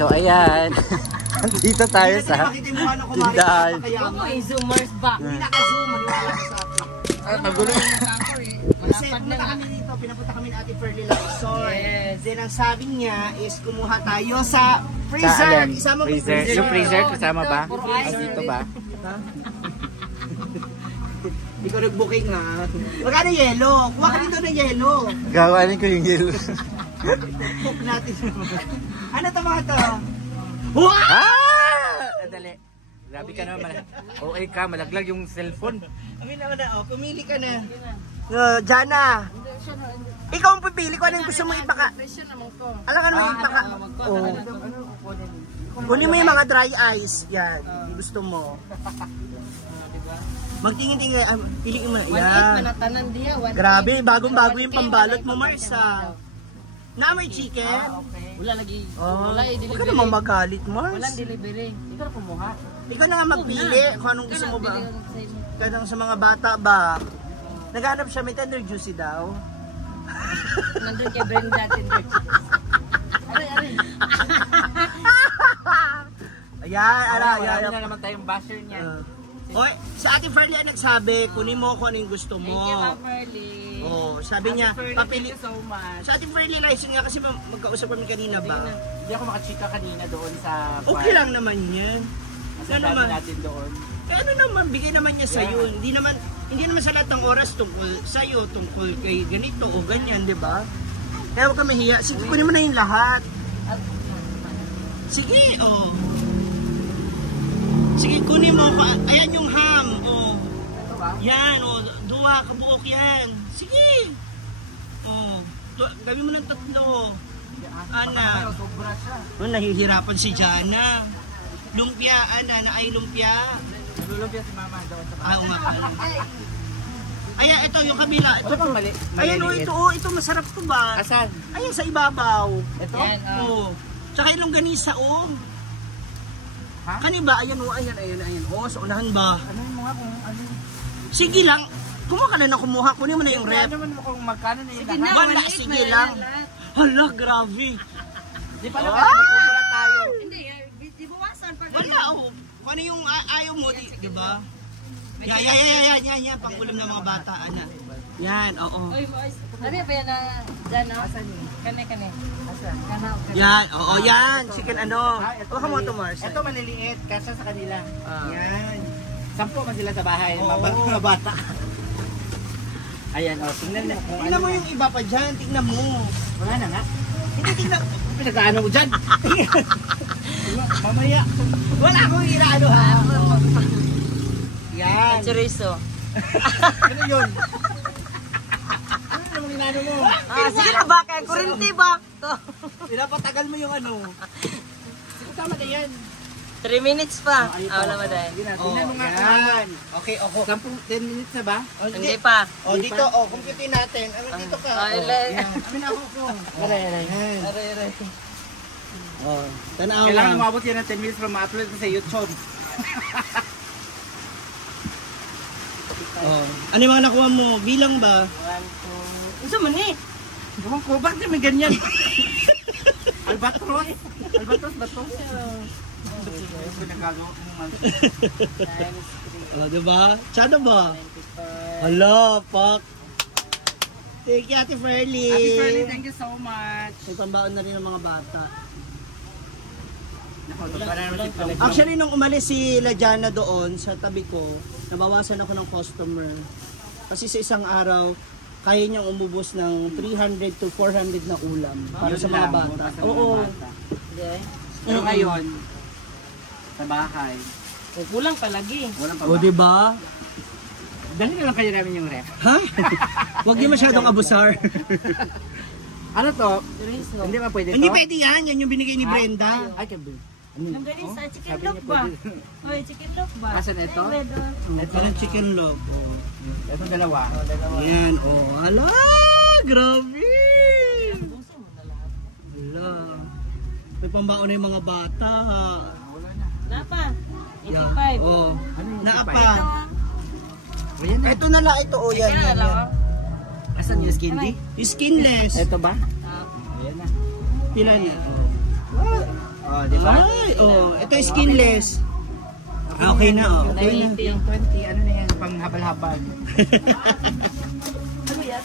So ayan. Dito tayo sa tindahan. Ako eh, zoomers ba? Hindi naka-zoom, maniwala ko sa akin. Magulo. Kasi pumunta kami dito, pinapunta kami ni Ate Ferlie Lacson. Then ang sabi niya is kumuha tayo sa freezer. Isama mo yung freezer. Yung freezer kasama ba? Dito ba? Hindi ko nag-booking ha. Magkano yelo? Kuha ka dito ng yelo. Gawanin ko yung yelo. Cook natin. Ano ito mga ito? Wow! Dali. Grabe ka naman. Okay ka, malaglag yung cellphone. Okay na na. Oh, pumili ka na. Jana. Ikaw ang pipili ko. Anong gusto mo ipaka? Alam ka naman ipaka. Oh. Kunin mo yung mga dry ice. Yan. Gusto mo. Magtingin-tingin. Piliin mo. Yan. Grabe. Bagong-bago yung pambalot mo, Marsa. Na may chicken? Wala lagi. Wala i-delivery. Huwag ka naman magalit, Mars. Walang delivery. Ikaw na kumuha. Ikaw na nga magpili kung anong gusto mo ba. Kaya sa mga bata ba? Naghanap siya, may tender juicy daw. Nandun kay Brenda, tender juicy. Aray. Ayan, Marami na naman tayong basher niyan. Oy, sa Ate Ferlie nagsabi, kunin mo kung anong gusto mo. Thank you, Ma'am Ferlie. Oh, sabi niya, papili. Thank you so much. Sa Ate Ferlie license nga kasi magkausap kami kanina ba? Hindi ako makachika kanina doon sa Okay lang naman yan. Masasabi natin doon. Ano naman, bigay naman niya sa'yo. Hindi naman sa lahat ng oras tungkol sa'yo, tungkol kay ganito o ganyan, di ba? Kaya huwag ka mahiya. Sige, kunin mo na yung lahat. Sige, oh. Sige, kunin mo. Ayan yung ham, oh. Yan, oh. Duwa, kabuok yan. Sige. Oh. Gawin mo ng 3. Ana. Oh, nahihirapan si Jana. Lumpia, Ana, na ay lumpia. Nalulumpia si Mama doon sa bahay. Umakala. Ayan, ito yung kabila. Ito pang mali. Ayan, ito masarap to ba? Asan? Ayan, sa ibabaw. Ito? Yan, Oh. Tsaka yung ganisa, oh. Ha? Kani ba? Ayan, oh, ayan. Oh, sa unahan ba? Ano mo nga kung ano? Sige lang. Kumuha ka na kumuha. Kunin mo na yung rep. Ano mo kung magkano na yung Sige na, Wala, sige lang. Hala, grabe. Di pa lang magpupula tayo. Hindi, di buwasan pa. Wala, oh. Kung ano yung ayaw mo, di ba? Yan. Pangulam ng mga bata, Ana. Yan, oo. Oy, boys. Ano ba yan na dyan, no? Kane. Asan? Yan, oo, yan. Chicken ano. Huwag ka mo ito, Mars. Ito maliliit, kasi sa kanila. Yan. 10 man sila sa bahay, Oo. mga bata. Ayan, tingnan mo kung Tingnan mo yung iba pa dyan, tingnan mo. Wala na nga. Hindi, tingnan. Pinagkaano mo dyan? Mamaya. Wala akong inaano ha. Yan. Chorizo. Ano yun? Ano naman inano mo? Sige na ba? Kaya kurinti ba? Pinapatagal mo yung ano. Sige, tama na yan. 3 minutes pa. Wala ba dahil? Tingnan mo nga kung Yan. Okay, okay. 10 minutes na ba? Hindi pa. O dito, compute natin. Ano dito ka? Amin ako ko. Aray. Oh, tanaw Kailangan lang. umabot yan ng 10 minutes para ma-upload sa YouTube. Oh. Ano yung mga nakuha mo? Bilang ba? 1, 2. Isa man eh. Gawang ko, bakit may ganyan? Albatros ba ito? Oh, diba? Tsada ba? Hala, fuck. Thank you, Ate Ferlie. Ate Ferlie, thank you so much. May pambaon na rin ng mga bata. Actually, Actually, nung umalis si Lajana doon sa tabi ko, nabawasan ako ng customer. Kasi sa isang araw, kaya niyang umubos ng 300 to 400 na ulam para sa mga bata. Oo. Pero ngayon, sa bahay, Kulang palagi. walang O, diba? Dali na lang kayo namin yung ref. Ha? Huwag niyo masyadong abusar. Ano to? Chorizo. Hindi ba pwede to? Hindi pwede yan. Yan yung binigay ni Brenda. Ay, kabi. Ang galing sa chicken Sabi loaf niya ba? pwede. Oy, chicken loaf ba? Asan ito? Ito ng chicken loaf. Oh. Ito dalawa. Yan. Oh, ala! Grabe! Ala. May pambaon na yung mga bata. Napa. Yan. 85. Oh. Ano yung Naapa. Ayan na. Ito na lang. Ito. Oh, yan. Kaya Yan. lang. Asan yung skin di? Skinless. Ito ba? Ayan na. Pila na. Oh, di ba? Ay, oh. Ito skinless. Okay na, oh. Okay na. Yung 20, ano na yan, pang habal-habal.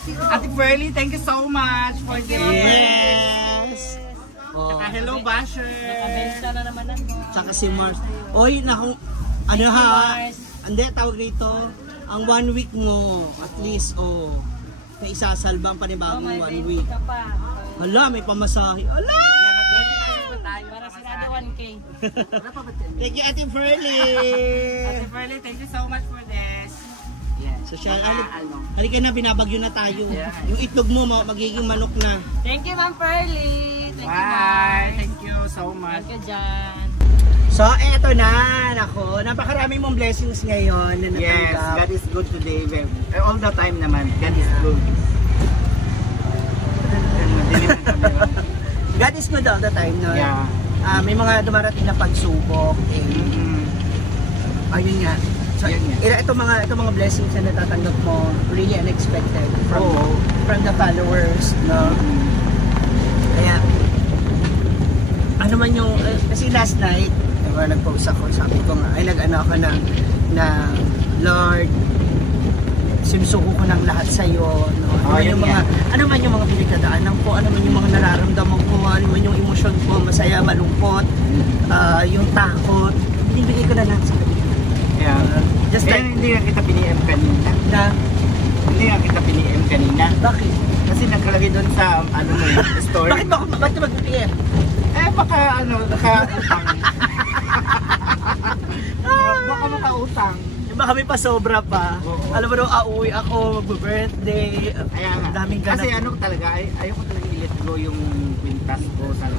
Ate Pearly, thank you so much for this. Yes! Oh. Saka hello, Basher. Nakabenta na naman ako. Tsaka si Mars. Oy, naku, ano ha? Hindi, tawag rito. Ang 1 week mo, at least, oh. May isasalba ang panibagong 1 week. Ka pa. Hala, may pamasahe. Hala! Para sinado 1K. Thank you, Ate Pearly! Ate Pearly, thank you so much for this. Yes. Social, Ano? halika na, binabagyo na tayo. Yeah. Yung itlog mo, magiging manok na. Thank you, Ma'am Pearly. Thank you, Bye! Mars. Thank you so much. Thank you, Jan. So, eto na, nako. Napakarami mong blessings ngayon na Yes, natanggap. God is good today. All the time naman, God is good. God is good all the time, no? Yeah. May mga dumarating na pagsubok. Ayun nga. So, Yun nga. itong mga blessings na natatanggap mo, really unexpected from the followers, no? Kaya, ano man yung, kasi last night, nag-post ako, sabi ko nga, ay nag-ano ako na Lord, sinusuko ko ng lahat sa'yo, no? Ano man yung mga pinagdadaanan ko, ano man yung mga nararamdaman ko, ano man yung emosyon ko, masaya, malungkot, yung takot, binibigay ko na lang sa kanila. Yeah. Just like, hindi na kita pini-M kanina. Hindi na kita pini-M kanina. Bakit? Kasi nakalagay doon sa, ano mo yung story. Bakit mag-PM? Baka nakautang. Baka makautang. Baka may pasobra pa. Oo. Alam mo daw, auwi ako, mag-birthday. Kaya nga. Daming ganap. Kasi talaga, ayoko talaga i-let go yung kwintas ko sa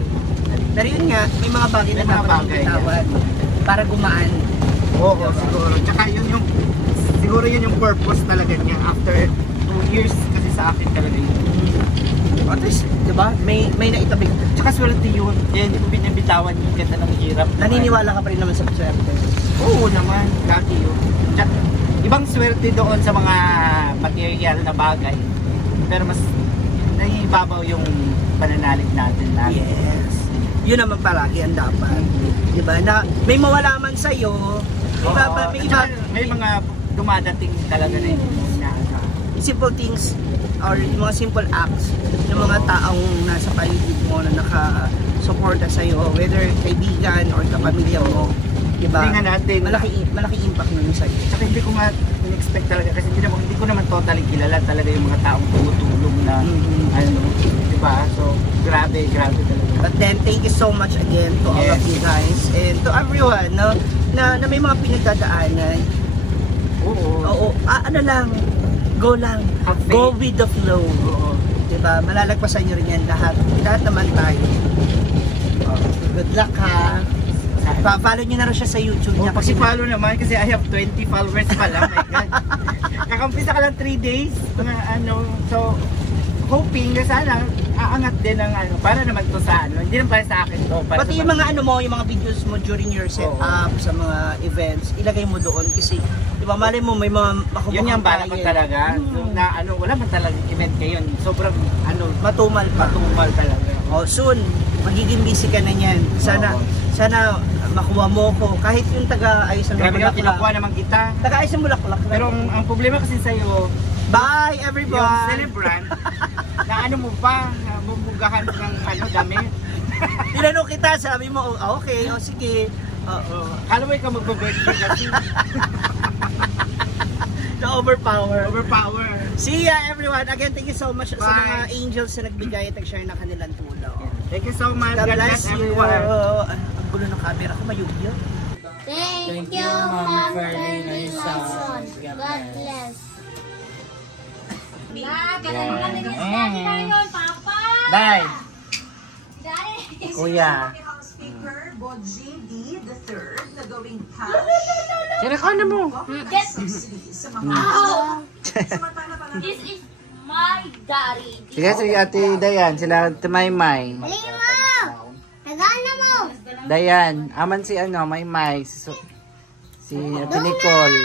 Pero yun nga, may mga bagay na May mga dapat bagay, bitawan para gumaan. Oo, siguro. Tsaka siguro yun yung purpose talaga niya. After 2 years kasi sa akin talaga yun. At least, di ba? May naitabi ka. Tsaka swerte yun. Kaya hindi ko binabitawan yung ganda ng hirap. Naniniwala ka pa rin naman sa swerte. Oo naman, lagi yun. Tsaka, ibang swerte doon sa mga material na bagay. Pero mas naibabaw yung pananalig natin lagi. Yes. Yun naman palagi ang dapat. Di ba? Na may mawala man sa'yo, may mga dumadating talaga na yun. Simple things or mga simple acts ng mga taong nasa paligid mo na naka-suporta sa'yo, whether kaibigan or kapamilya mo. Diba? Hindi nga natin. Malaki impact nun sa'yo. Tsaka hindi ko nga in-expect talaga kasi hindi ko naman totally kilala talaga yung mga taong tumutulong na ano, diba? So, grabe talaga. But then, thank you so much again to all of you guys and to everyone, no? Na may mga pinagdadaanan. Oo. Ano lang, go lang. Go with the flow. Oo. Diba? Malalagpasan nyo rin yan lahat. Lahat naman tayo. Good luck ha. Follow nyo na rin siya sa YouTube niya. Kasi follow naman kasi I have 20 followers pa lang. My God. Kakampisa ka lang 3 days. Mga ano, so hoping na sana aangat din ang ano, para naman to sa ano, hindi naman para sa akin to. Para pati yung mga ano mo, yung mga videos mo during your setup sa mga events, ilagay mo doon kasi, di ba, malay mo may mga makubuhang yun yung bala ko talaga. So, na ano, wala man talagang event ngayon. Sobrang ano, matumal talaga. Oh, soon, magiging busy ka na niyan. Sana makuha mo ko. Kahit yung taga-ayos ng grabe nga, kinukuha naman kita. Taga-ayos ng bulaklak. Pero ang problema kasi sa'yo, bye everyone! yung celebrant, na ano mo pa, bumugahan ng ano, damit. Tinanong kita, sabi mo, okay, sige. Alam mo ikaw magbe-birthday kasi. Na-overpower. Overpower. See ya everyone. Again, thank you so much sa Bye. mga angels na nagbigay at nag-share ng kanilang tulong. Thank you so much. God bless you. everyone. Ang gulo ng camera ko, mayugyo. Thank you, Mom Fernie Lesson. God bless. Bye. Kuya. Speaker Boji D. III na gawing cash Sinakana mo. sa mga This is my daddy. Sige, sige Ate Dayan. Sila Maymay. Lima! Nagana mo! Dayan. Aman si ano, Maymay. Si Ate Nicole.